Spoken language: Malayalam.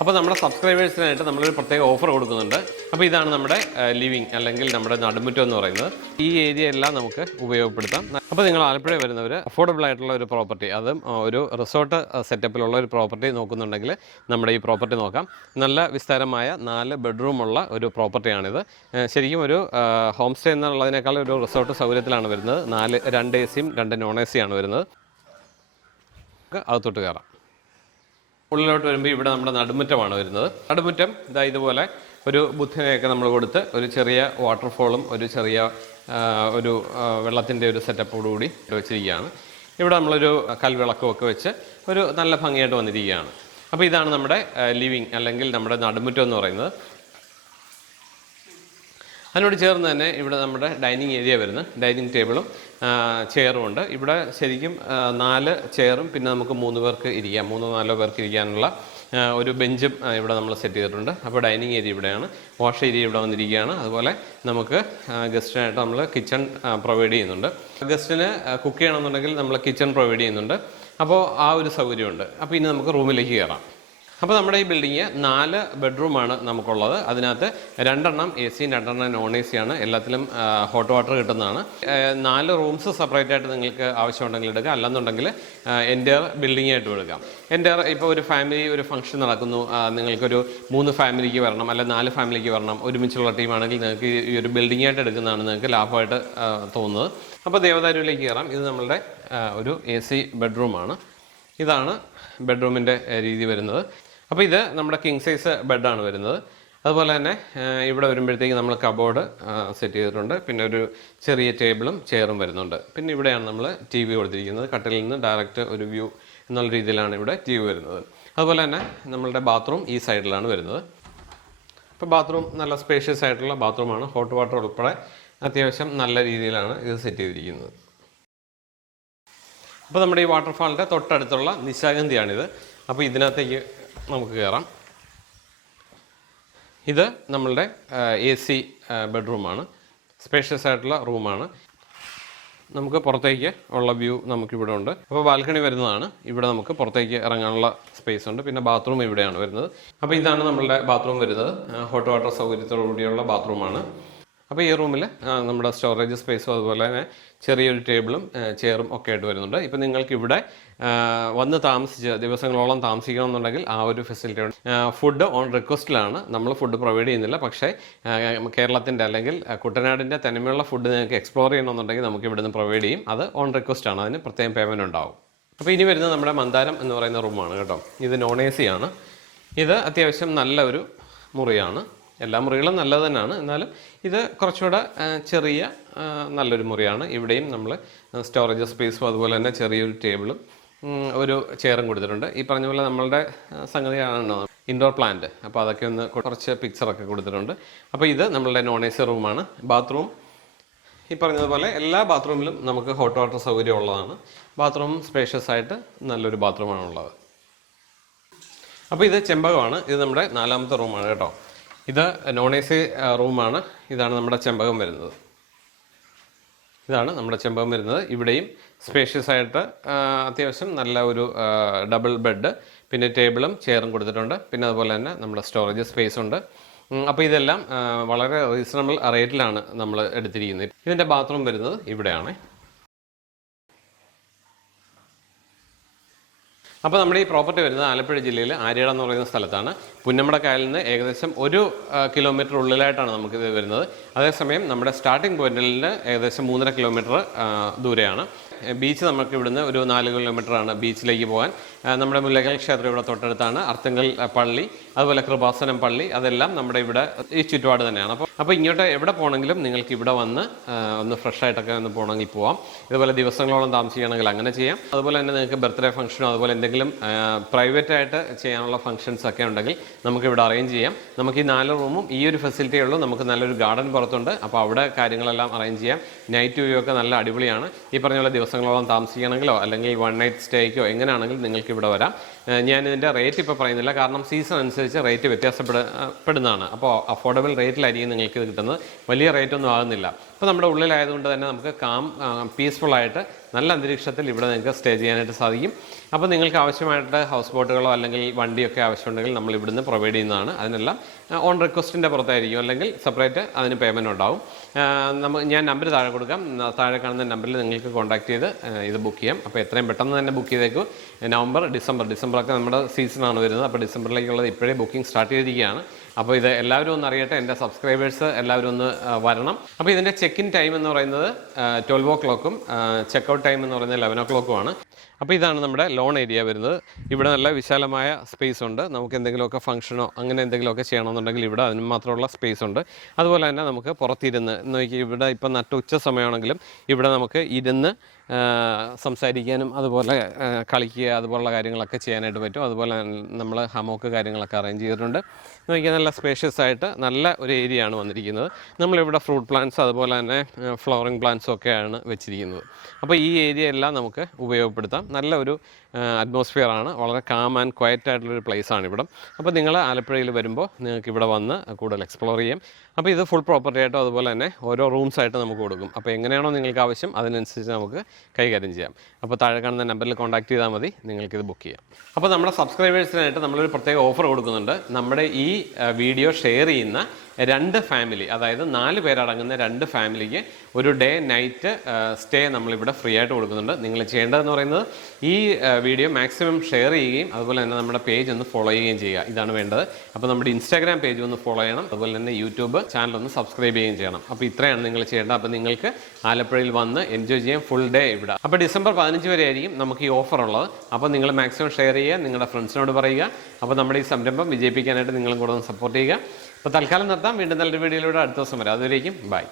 അപ്പോൾ നമ്മുടെ സബ്സ്ക്രൈബേഴ്സിനായിട്ട് നമ്മളൊരു പ്രത്യേക ഓഫർ കൊടുക്കുന്നുണ്ട്. അപ്പോൾ ഇതാണ് നമ്മുടെ ലിവിങ് അല്ലെങ്കിൽ നമ്മുടെ നടുമുറ്റം എന്ന് പറയുന്നത്. ഈ ഏരിയ എല്ലാം നമുക്ക് ഉപയോഗപ്പെടുത്താം. അപ്പോൾ നിങ്ങൾ ആലപ്പുഴ വരുന്നവർ അഫോർഡബിൾ ആയിട്ടുള്ള ഒരു പ്രോപ്പർട്ടി അതും ഒരു റിസോർട്ട് സെറ്റപ്പിലുള്ള ഒരു പ്രോപ്പർട്ടി നോക്കുന്നുണ്ടെങ്കിൽ നമ്മുടെ ഈ പ്രോപ്പർട്ടി നോക്കാം. നല്ല വിസ്താരമായ നാല് ബെഡ്റൂമുള്ള ഒരു പ്രോപ്പർട്ടിയാണിത് ശരിക്കും ഒരു ഹോം സ്റ്റേ എന്നുള്ളതിനേക്കാൾ ഒരു റിസോർട്ട് സൗകര്യത്തിലാണ് വരുന്നത്. നാല് രണ്ട് എ സിയും രണ്ട് നോൺ എ സിയാണ് വരുന്നത്. അകത്തോട്ട് കയറാം. ഉള്ളിലോട്ട് വരുമ്പോൾ ഇവിടെ നമ്മുടെ നടുമുറ്റമാണ് വരുന്നത്. നടുമുറ്റം ഇതാ ഇതുപോലെ ഒരു ബുദ്ധനെയൊക്കെ നമ്മൾ കൊടുത്ത് ഒരു ചെറിയ വാട്ടർഫോളും ഒരു ചെറിയ ഒരു വെള്ളത്തിന്റെ ഒരു സെറ്റപ്പോടുകൂടി വെച്ചിരിക്കുകയാണ്. ഇവിടെ നമ്മളൊരു കൽവിളക്കും ഒക്കെ വെച്ച് ഒരു നല്ല ഭംഗിയായിട്ട് വന്നിരിക്കുകയാണ്. അപ്പോൾ ഇതാണ് നമ്മുടെ ലിവിങ് അല്ലെങ്കിൽ നമ്മുടെ നടുമുറ്റം എന്ന് പറയുന്നത്. അതിനോട് ചേർന്ന് തന്നെ ഇവിടെ നമ്മുടെ ഡൈനിങ് ഏരിയ വരുന്നു. ഡൈനിങ് ടേബിളും ചെയറും ഉണ്ട്. ഇവിടെ ശരിക്കും നാല് ചെയറും പിന്നെ നമുക്ക് മൂന്ന് പേർക്ക് ഇരിക്കാം. മൂന്നോ നാലോ പേർക്ക് ഇരിക്കാനുള്ള ഒരു ബെഞ്ചും ഇവിടെ നമ്മൾ സെറ്റ് ചെയ്തിട്ടുണ്ട്. അപ്പോൾ ഡൈനിങ് ഏരിയ ഇവിടെയാണ്. വാഷ് ഏരിയ ഇവിടെ വന്നിരിക്കുകയാണ്. അതുപോലെ നമുക്ക് ഗസ്റ്റിനായിട്ട് നമ്മൾ കിച്ചൺ പ്രൊവൈഡ് ചെയ്യുന്നുണ്ട്. ഗസ്റ്റിന് കുക്ക് ചെയ്യണമെന്നുണ്ടെങ്കിൽ നമ്മൾ കിച്ചൺ പ്രൊവൈഡ് ചെയ്യുന്നുണ്ട്. അപ്പോൾ ആ ഒരു സൗകര്യമുണ്ട്. അപ്പോൾ ഇനി നമുക്ക് റൂമിലേക്ക് കയറാം. അപ്പോൾ നമ്മുടെ ഈ ബിൽഡിങ് നാല് ബെഡ്റൂമാണ് നമുക്കുള്ളത്. അതിനകത്ത് രണ്ടെണ്ണം എ സിയും രണ്ടെണ്ണം നോൺ എ സിയാണ് എല്ലാത്തിലും ഹോട്ട് വാട്ടർ കിട്ടുന്നതാണ്. നാല് റൂംസ് സെപ്പറേറ്റ് ആയിട്ട് നിങ്ങൾക്ക് ആവശ്യമുണ്ടെങ്കിൽ എടുക്കാം. അല്ലെന്നുണ്ടെങ്കിൽ എന്റെ ബിൽഡിംഗ് ആയിട്ട് എടുക്കാം. എന്റെ ഇപ്പോൾ ഒരു ഫാമിലി ഒരു ഫംഗ്ഷൻ നടക്കുന്നു. നിങ്ങൾക്കൊരു മൂന്ന് ഫാമിലിക്ക് വരണം അല്ലെങ്കിൽ നാല് ഫാമിലിക്ക് വരണം. ഒരുമിച്ചുള്ള ടീമാണെങ്കിൽ നിങ്ങൾക്ക് ഈ ഒരു ബിൽഡിംഗ് ആയിട്ട് എടുക്കുന്നതാണ് നിങ്ങൾക്ക് ലാഭമായിട്ട് തോന്നുന്നത്. അപ്പോൾ ദേവദാരുവിലേക്ക് കയറാം. ഇത് നമ്മളുടെ ഒരു എ സി ബെഡ്റൂമാണ് ഇതാണ് ബെഡ്റൂമിന്റെ രീതി വരുന്നത്. അപ്പോൾ ഇത് നമ്മുടെ കിങ് സൈസ് ബെഡാണ് വരുന്നത്. അതുപോലെ തന്നെ ഇവിടെ വരുമ്പോഴത്തേക്ക് നമ്മൾ കബോർഡ് സെറ്റ് ചെയ്തിട്ടുണ്ട്. പിന്നെ ഒരു ചെറിയ ടേബിളും ചെയറും വരുന്നുണ്ട്. പിന്നെ ഇവിടെയാണ് നമ്മൾ ടി വി കൊടുത്തിരിക്കുന്നത്. കട്ടിലിൽ നിന്ന് ഡയറക്റ്റ് ഒരു വ്യൂ എന്നുള്ള രീതിയിലാണ് ഇവിടെ ടി വി വരുന്നത്. അതുപോലെ തന്നെ നമ്മളുടെ ബാത്റൂം ഈ സൈഡിലാണ് വരുന്നത്. അപ്പോൾ ബാത്റൂം നല്ല സ്പേഷ്യസ് ആയിട്ടുള്ള ബാത്റൂമാണ് ഹോട്ട് വാട്ടർ ഉൾപ്പെടെ അത്യാവശ്യം നല്ല രീതിയിലാണ് ഇത് സെറ്റ് ചെയ്തിരിക്കുന്നത്. അപ്പോൾ നമ്മുടെ ഈ വാട്ടർഫാളിന്റെ തൊട്ടടുത്തുള്ള നിശാഗന്ധിയാണിത്. അപ്പോൾ ഇതിനകത്തേക്ക് നമുക്ക് കയറാം ഇത് നമ്മളുടെ എ സി ബെഡ്റൂമാണ്. സ്പേഷ്യസ് ആയിട്ടുള്ള റൂമാണ്. നമുക്ക് പുറത്തേക്ക് ഉള്ള വ്യൂ നമുക്കിവിടെ ഉണ്ട്. അപ്പോൾ ബാൽക്കണി വരുന്നതാണ്. ഇവിടെ നമുക്ക് പുറത്തേക്ക് ഇറങ്ങാനുള്ള സ്പേസ് ഉണ്ട്. പിന്നെ ബാത്റൂം ഇവിടെയാണ് വരുന്നത്. അപ്പോൾ ഇതാണ് നമ്മളുടെ ബാത്റൂം വരുന്നത്. ഹോട്ട് വാട്ടർ സൗകര്യത്തോടു കൂടിയുള്ള ബാത്റൂമാണ് അപ്പോൾ ഈ റൂമിൽ നമ്മുടെ സ്റ്റോറേജ് സ്പേസും അതുപോലെ തന്നെ ചെറിയൊരു ടേബിളും ചെയറും ഒക്കെ ആയിട്ട് വരുന്നുണ്ട്. ഇപ്പോൾ നിങ്ങൾക്ക് ഇവിടെ വന്ന് താമസിച്ച് ദിവസങ്ങളോളം താമസിക്കണം എന്നുണ്ടെങ്കിൽ ആ ഒരു ഫെസിലിറ്റി ഉണ്ട്. ഫുഡ് ഓൺ റിക്വസ്റ്റിലാണ് നമ്മൾ ഫുഡ് പ്രൊവൈഡ് ചെയ്യുന്നില്ല. പക്ഷേ കേരളത്തിന്റെ അല്ലെങ്കിൽ കുട്ടനാടിന്റെ തനിമയുള്ള ഫുഡ് നിങ്ങൾക്ക് എക്സ്പ്ലോർ ചെയ്യണമെന്നുണ്ടെങ്കിൽ നമുക്ക് ഇവിടുന്ന് പ്രൊവൈഡ് ചെയ്യും. അത് ഓൺ റിക്വസ്റ്റ് ആണ്. അതിന് പ്രത്യേകം പേയ്മെന്റ് ഉണ്ടാവും. അപ്പോൾ ഇനി വരുന്നത് നമ്മുടെ മന്ദാരം എന്ന് പറയുന്ന റൂമാണ് കേട്ടോ. ഇത് നോൺ എ സി ആണ്. ഇത് അത്യാവശ്യം നല്ല ഒരു മുറിയാണ്. എല്ലാ മുറികളും നല്ലത് തന്നെയാണ്. എന്നാലും ഇത് കുറച്ചുകൂടെ ചെറിയ നല്ലൊരു മുറിയാണ്. ഇവിടെയും നമ്മൾ സ്റ്റോറേജ് സ്പേസും അതുപോലെ തന്നെ ചെറിയൊരു ടേബിളും ഒരു ചെയറും കൊടുത്തിട്ടുണ്ട്. ഈ പറഞ്ഞ പോലെ നമ്മളുടെ സംഗതിയാണോ ഇൻഡോർ പ്ലാന്റ് അപ്പോൾ അതൊക്കെ ഒന്ന് കുറച്ച് പിക്ചറൊക്കെ കൊടുത്തിട്ടുണ്ട്. അപ്പോൾ ഇത് നമ്മളുടെ നോൺ എ സി റൂമാണ് ബാത്റൂം ഈ പറഞ്ഞതുപോലെ എല്ലാ ബാത്റൂമിലും നമുക്ക് ഹോട്ട് വാട്ടർ സൗകര്യം ഉള്ളതാണ്. ബാത്റൂം സ്പേഷ്യസ് ആയിട്ട് നല്ലൊരു ബാത്റൂമാണ് ഉള്ളത് അപ്പോൾ ഇത് ചെമ്പകമാണ്. ഇത് നമ്മുടെ നാലാമത്തെ റൂമാണ് കേട്ടോ. ഇത് നോൺ എ സി റൂമാണ് ഇതാണ് നമ്മുടെ ചെമ്പകം വരുന്നത്. ഇതാണ് നമ്മുടെ ചെമ്പകം വരുന്നത്. ഇവിടെയും സ്പേഷ്യസ് ആയിട്ട് അത്യാവശ്യം നല്ല ഒരു ഡബിൾ ബെഡ് പിന്നെ ടേബിളും ചെയറും കൊടുത്തിട്ടുണ്ട്. പിന്നെ അതുപോലെ തന്നെ നമ്മുടെ സ്റ്റോറേജ് സ്പേസ് ഉണ്ട്. അപ്പോൾ ഇതെല്ലാം വളരെ റീസണബിൾ റേറ്റിലാണ് നമ്മൾ എടുത്തിരിക്കുന്നത്. ഇതിന്റെ ബാത്റൂം വരുന്നത് ഇവിടെയാണ്. അപ്പോൾ നമ്മുടെ ഈ പ്രോപ്പർട്ടി വരുന്നത് ആലപ്പുഴ ജില്ലയിൽ ആര്യട എന്ന് പറയുന്ന സ്ഥലത്താണ്. പുന്നമടക്കായലിൽ നിന്ന് ഏകദേശം ഒരു കിലോമീറ്റർ ഉള്ളിലായിട്ടാണ് നമുക്കിത് വരുന്നത്. അതേസമയം നമ്മുടെ സ്റ്റാർട്ടിംഗ് പോയിന്റിൽ നിന്ന് ഏകദേശം മൂന്നര കിലോമീറ്റർ ദൂരെയാണ്. ബീച്ച് നമുക്ക് ഇവിടുന്ന് ഒരു നാല് കിലോമീറ്ററാണ് ബീച്ചിലേക്ക് പോകാൻ. നമ്മുടെ മുല്ലകൽ ക്ഷേത്രം ഇവിടെ തൊട്ടടുത്താണ് അർത്തുങ്കൽ പള്ളി അതുപോലെ കൃപാസനം പള്ളി അതെല്ലാം നമ്മുടെ ഇവിടെ ഈ ചുറ്റുപാട് തന്നെയാണ്. അപ്പോൾ അപ്പോൾ ഇങ്ങോട്ട് എവിടെ പോകണമെങ്കിലും നിങ്ങൾക്ക് ഇവിടെ വന്ന് ഒന്ന് ഫ്രഷ് ആയിട്ടൊക്കെ ഒന്ന് പോകണമെങ്കിൽ പോവാം. ഇതുപോലെ ദിവസങ്ങളോളം താമസിക്കുകയാണെങ്കിൽ അങ്ങനെ ചെയ്യാം. അതുപോലെ തന്നെ നിങ്ങൾക്ക് ബർത്ത്ഡേ ഫംഗ്ഷനോ അതുപോലെ എന്തെങ്കിലും പ്രൈവറ്റ് ആയിട്ട് ചെയ്യാനുള്ള ഫംഗ്ഷൻസ് ഒക്കെ ഉണ്ടെങ്കിൽ നമുക്ക് ഇവിടെ അറേഞ്ച് ചെയ്യാം. നമുക്ക് ഈ നാല് റൂമും ഈ ഒരു ഫെസിലിറ്റി ഉള്ളൂ. നമുക്ക് നല്ലൊരു ഗാർഡൻ പുറത്തുണ്ട്. അപ്പോൾ അവിടെ കാര്യങ്ങളെല്ലാം അറേഞ്ച് ചെയ്യാം. നൈറ്റ് വ്യൂ ഒക്കെ നല്ല അടിപൊളിയാണ്. ഈ പറഞ്ഞ പോലെ ദിവസങ്ങളോളം താമസിക്കണമെങ്കിലോ അല്ലെങ്കിൽ വൺ നൈറ്റ് സ്റ്റേക്കോ എങ്ങനെയാണെങ്കിലും നിങ്ങൾക്ക് ഇവിടെ വരാം. ഞാൻ ഇതിന്റെ റേറ്റ് ഇപ്പോൾ പറയുന്നില്ല. കാരണം സീസൺ അനുസരിച്ച് റേറ്റ് വ്യത്യാസപ്പെടുന്നതാണ് അപ്പോൾ അഫോർഡബിൾ റേറ്റിലായിരിക്കും നിങ്ങൾക്ക് കിട്ടുന്നത്. വലിയ റേറ്റ് ഒന്നും ആകുന്നില്ല. അപ്പോൾ നമ്മുടെ ഉള്ളിലായതുകൊണ്ട് തന്നെ നമുക്ക് കാം പീസ്ഫുൾ ആയിട്ട് നല്ല അന്തരീക്ഷത്തിൽ ഇവിടെ നിങ്ങൾക്ക് സ്റ്റേ ചെയ്യാനായിട്ട് സാധിക്കും. അപ്പോൾ നിങ്ങൾക്ക് ആവശ്യമായിട്ട് ഹൗസ് ബോട്ടുകളോ അല്ലെങ്കിൽ വണ്ടിയൊക്കെ ആവശ്യമുണ്ടെങ്കിൽ നമ്മൾ ഇവിടുന്ന് പ്രൊവൈഡ് ചെയ്യുന്നതാണ്. അതിനെല്ലാം ഓൺ റിക്വസ്റ്റിന്റെ പുറത്തായിരിക്കും. അല്ലെങ്കിൽ സെപ്പറേറ്റ് അതിന് പേയ്മെന്റ് ഉണ്ടാവും. നമ്മൾ ഞാൻ നമ്പർ താഴെ കൊടുക്കാം. താഴെ കാണുന്ന നമ്പറിൽ നിങ്ങൾക്ക് കോൺടാക്ട് ചെയ്ത് ഇത് ബുക്ക് ചെയ്യാം. അപ്പോൾ എത്രയും പെട്ടെന്ന് തന്നെ ബുക്ക് ചെയ്തേക്കു. നവംബർ ഡിസംബർ ഡിസംബറൊക്കെ നമ്മുടെ സീസണാണ് വരുന്നത്. അപ്പോൾ ഡിസംബറിലേക്കുള്ളത് ഇപ്പോഴേ ബുക്കിംഗ് സ്റ്റാർട്ട് ചെയ്തിരിക്കുകയാണ്. അപ്പോൾ ഇത് എല്ലാവരും ഒന്ന് അറിയട്ടെ എന്റെ സബ്സ്ക്രൈബേഴ്സ് എല്ലാവരും ഒന്ന് വരണം. അപ്പോൾ ഇതിന്റെ ചെക്ക് ഇൻ ടൈം എന്ന് പറയുന്നത് ട്വൽവ് ഓ ക്ലോക്കും ചെക്ക് ഔട്ട് ടൈം എന്ന് പറയുന്നത് ലെവൻ ഓ ക്ലോക്കുമാണ് അപ്പോൾ ഇതാണ് നമ്മുടെ ലോൺ ഏരിയ വരുന്നത്. ഇവിടെ നല്ല വിശാലമായ സ്പേസ് ഉണ്ട്. നമുക്ക് എന്തെങ്കിലുമൊക്കെ ഫംഗ്ഷനോ അങ്ങനെ എന്തെങ്കിലുമൊക്കെ ചെയ്യണമെന്നുണ്ടെങ്കിൽ ഇവിടെ അതിന് മാത്രമുള്ള സ്പേസ് ഉണ്ട്. അതുപോലെ തന്നെ നമുക്ക് പുറത്തിരുന്ന് നോക്കി ഇവിടെ ഇപ്പം നട്ട് ഉച്ച സമയമാണെങ്കിലും ഇവിടെ നമുക്ക് ഇരുന്ന് സംസാരിക്കാനും അതുപോലെ കളിക്കുക അതുപോലുള്ള കാര്യങ്ങളൊക്കെ ചെയ്യാനായിട്ട് പറ്റും. അതുപോലെ നമ്മൾ ഹമോക്ക് കാര്യങ്ങളൊക്കെ അറേഞ്ച് ചെയ്തിട്ടുണ്ട്. നോക്കിയാൽ നല്ല സ്പേഷ്യസ് ആയിട്ട് നല്ല ഒരു ഏരിയ ആണ് വന്നിരിക്കുന്നത്. നമ്മളിവിടെ ഫ്രൂട്ട് പ്ലാന്റ്സ് അതുപോലെ തന്നെ ഫ്ലവറിങ് പ്ലാന്റ്സും ഒക്കെയാണ് വെച്ചിരിക്കുന്നത്. അപ്പോൾ ഈ ഏരിയ എല്ലാം നമുക്ക് ഉപയോഗപ്പെടുത്താം. നല്ല ഒരു അറ്റ്മോസ്ഫിയർ ആണ്. വളരെ കാം ആൻഡ് ക്വയറ്റ് ആയിട്ടുള്ളൊരു പ്ലേസ് ആണ് ഇവിടെ. അപ്പോൾ നിങ്ങൾ ആലപ്പുഴയിൽ വരുമ്പോൾ നിങ്ങൾക്ക് ഇവിടെ വന്ന് കൂടുതൽ എക്സ്പ്ലോർ ചെയ്യാം. അപ്പോൾ ഇത് ഫുൾ പ്രോപ്പർട്ടി ആയിട്ടോ അതുപോലെ തന്നെ ഓരോ റൂംസ് ആയിട്ട് നമുക്ക് കൊടുക്കും. അപ്പോൾ എങ്ങനെയാണോ നിങ്ങൾക്ക് ആവശ്യം അതിനനുസരിച്ച് നമുക്ക് കൈകാര്യം ചെയ്യാം. അപ്പോൾ താഴെ കാണുന്ന നമ്പറിൽ കോൺടാക്ട് ചെയ്താൽ മതി. നിങ്ങൾക്കിത് ബുക്ക് ചെയ്യാം. അപ്പോൾ നമ്മുടെ സബ്സ്ക്രൈബേഴ്സിനായിട്ട് നമ്മളൊരു പ്രത്യേക ഓഫർ കൊടുക്കുന്നുണ്ട്. നമ്മുടെ ഈ വീഡിയോ ഷെയർ ചെയ്യുന്ന രണ്ട് ഫാമിലി അതായത് നാല് പേരടങ്ങുന്ന രണ്ട് ഫാമിലിക്ക് ഒരു ഡേ നൈറ്റ് സ്റ്റേ നമ്മളിവിടെ ഫ്രീ ആയിട്ട് കൊടുക്കുന്നുണ്ട്. നിങ്ങൾ ചെയ്യേണ്ടതെന്ന് പറയുന്നത് ഈ വീഡിയോ മാക്സിമം ഷെയർ ചെയ്യുകയും അതുപോലെ തന്നെ നമ്മുടെ പേജ് ഒന്ന് ഫോളോ ചെയ്യുകയും ചെയ്യുക. ഇതാണ് വേണ്ടത്. അപ്പോൾ നമ്മുടെ ഇൻസ്റ്റാഗ്രാം പേജ് ഒന്ന് ഫോളോ ചെയ്യണം. അതുപോലെ തന്നെ യൂട്യൂബ് ചാനൽ ഒന്ന് സബ്സ്ക്രൈബ് ചെയ്യുകയും ചെയ്യണം. അപ്പോൾ ഇത്രയാണ് നിങ്ങൾ ചെയ്യേണ്ടത്. അപ്പോൾ നിങ്ങൾക്ക് ആലപ്പുഴയിൽ വന്ന് എൻജോയ് ചെയ്യാം ഫുൾ ഡേ ഇവിടെ. അപ്പോൾ ഡിസംബർ പതിനഞ്ച് വരെ ആയിരിക്കും നമുക്ക് ഈ ഓഫർ ഉള്ളത്. അപ്പോൾ നിങ്ങൾ മാക്സിമം ഷെയർ ചെയ്യുക. നിങ്ങളുടെ ഫ്രണ്ട്സിനോട് പറയുക. അപ്പോൾ നമ്മുടെ ഈ സംരംഭം വിജയിപ്പിക്കാനായിട്ട് നിങ്ങളും കൂടെ ഒന്ന് സപ്പോർട്ട് ചെയ്യുക. അപ്പോൾ തൽക്കാലം നിർത്താം. വീണ്ടും നല്ലൊരു വീഡിയോയിലൂടെ അടുത്ത ദിവസം വരാം. അതുവരേക്കും ബൈ.